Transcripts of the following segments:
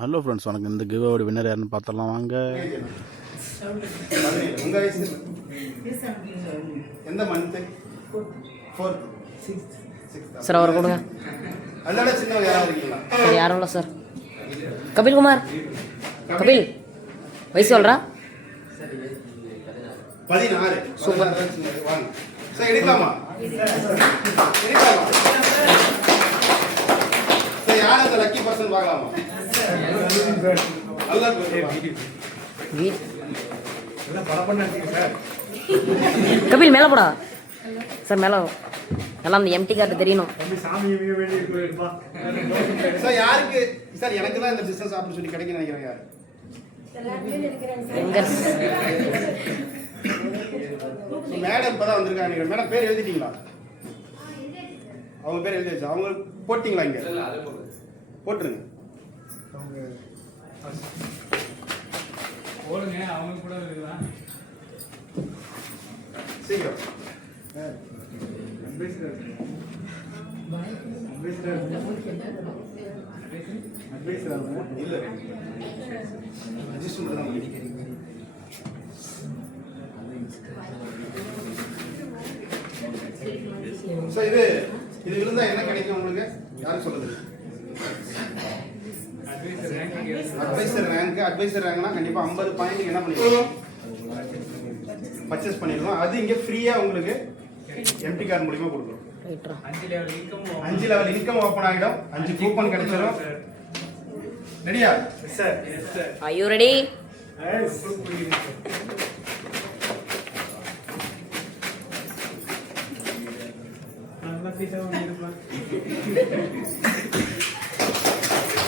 Hello friends, வணக்கம். இந்த கிவ்அவோட winner யாருன்னு பார்த்தலாம் வாங்க. உங்க வயசு எந்த மந்த்? 4th 6th சார் அவரை கொடுங்க. அதோட சின்னவங்க யாராவது இருக்கீங்களா? சார் யாரும் இல்லை சார். கபில் குமார். கபில் வயசு சொல்கிறா 16. சூப்பர். வாங்க சார், எடுக்கலாமா? சார் யார் அந்த லக்கி பர்சன் பார்க்கலாமா? நல்லா கபில் மேலே போடா சார். மேலே நல்லா அந்த எம்டி கார்டு தெரியணும் சார். யாருக்கு சார்? எனக்கு தான் இந்த பிசினஸ் ஆப்பர்ச்சுனிட்டி கிடைக்கும் நினைக்கிறேன். யார்? எங்க மேடம் இப்பதான் வந்திருக்காங்க. மேடம் பேர் எழுதிட்டீங்களா? அவங்க பேர் எழுதியாச்சு. அவங்க போட்டிங்களா? இங்க போட்டுருங்க. போடுங்க, அவங்க கூட இருக்கலாம். சீக்கிரம். இல்ல ரெஜிஸ்டர் தான் பண்ணிருக்கேன். சார் இது விழுந்தா என்ன கிடைக்கும் உங்களுக்கு? யாரும் சொல்லுது? அட்வைசர் ரேங்க்னா கண்டிப்பா 50 பாயிண்ட் என்ன பண்ணிடுவோம்? பர்ச்சேஸ் பண்ணிடலாம். அது இங்க ஃப்ரீயா உங்களுக்கு எம்டி கார்டு மூலமா கொடுக்குறோம். 5 லெவல் இன்கம் ஓபன் ஆகிடும். 5 கூப்பன் கிடைச்சிடும். ரெடியா? Sir. Are you ready? Yes.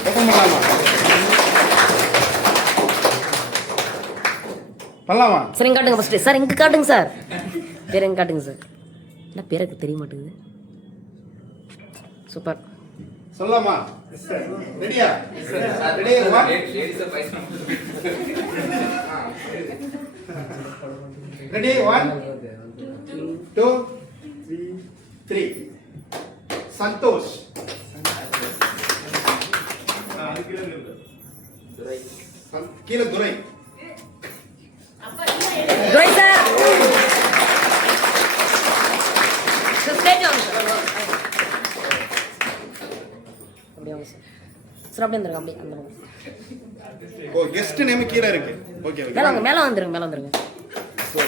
Open பண்ணலாமா? பண்ணலாமா? சார் இங்க காட்டுங்க ஃபர்ஸ்ட். சார் இங்க காட்டுங்க சார். பேர் எங்க காட்டுங்க சார். என்ன பேருக்கு தெரிய மாட்டேங்குது. சூப்பர். சொல்லலாமா? ரெடியா? ரெடி? 1 ரெடி? 1 2 3. சந்தோஷ். கீழே துரை. துரை சார். Stage on sir. அப்படியே வாங்க சார். சார் அப்படியே வந்துருங்க. அப்படியே வந்துருங்க. ஓ, கெஸ்ட் நேம் கீழே இருக்கு. Okay okay. மேலே வந்துருங்க. மேலே வந்துருங்க. சோ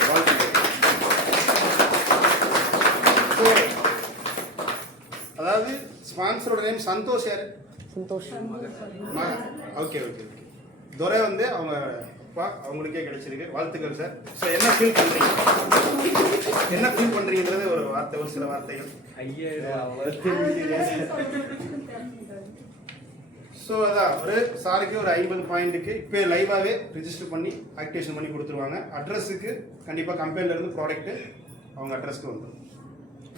அதாவது ஸ்பான்சரோட நேம் சந்தோஷ். யாரு? Santosh. Okay okay okay. Durai வந்து அவங்க அப்பா, அவங்களுக்கே கிடைச்சிருக்கு. வாழ்த்துக்கள் சார். ஸோ என்ன ஃபீல் பண்றீங்க? என்ன ஃபீல் பண்றீங்கன்றது ஒரு வார்த்தை, ஒரு சில வார்த்தைகள். ஸோ அதான் ஒரு சாருக்கு ஒரு 50 பாயிண்ட்டுக்கு இப்போ லைவாகவே ரிஜிஸ்டர் பண்ணி ஆக்டிவேஷன் பண்ணி கொடுத்துருவாங்க. அட்ரஸுக்கு கண்டிப்பாக கம்பெனிலேருந்து ப்ராடக்ட்டு அவங்க அட்ரஸ்க்கு வந்துடும்.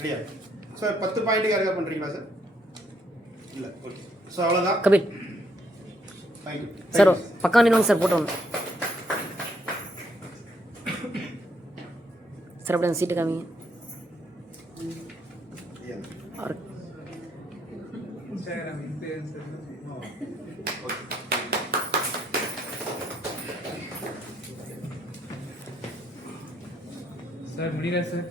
சரியா? சார் 10 பாயிண்ட்டுக்கு யாருக்கா பண்ணுறீங்களா சார்? இல்லை. ஓகே. ஸோ அவ்வளோதான். Kapil thank you sir. பக்கம் நின்னுங்க சார். போட்டோம் சார். அப்படியே அந்த சீட்டு காமிங்க. சார் முடியல சார்.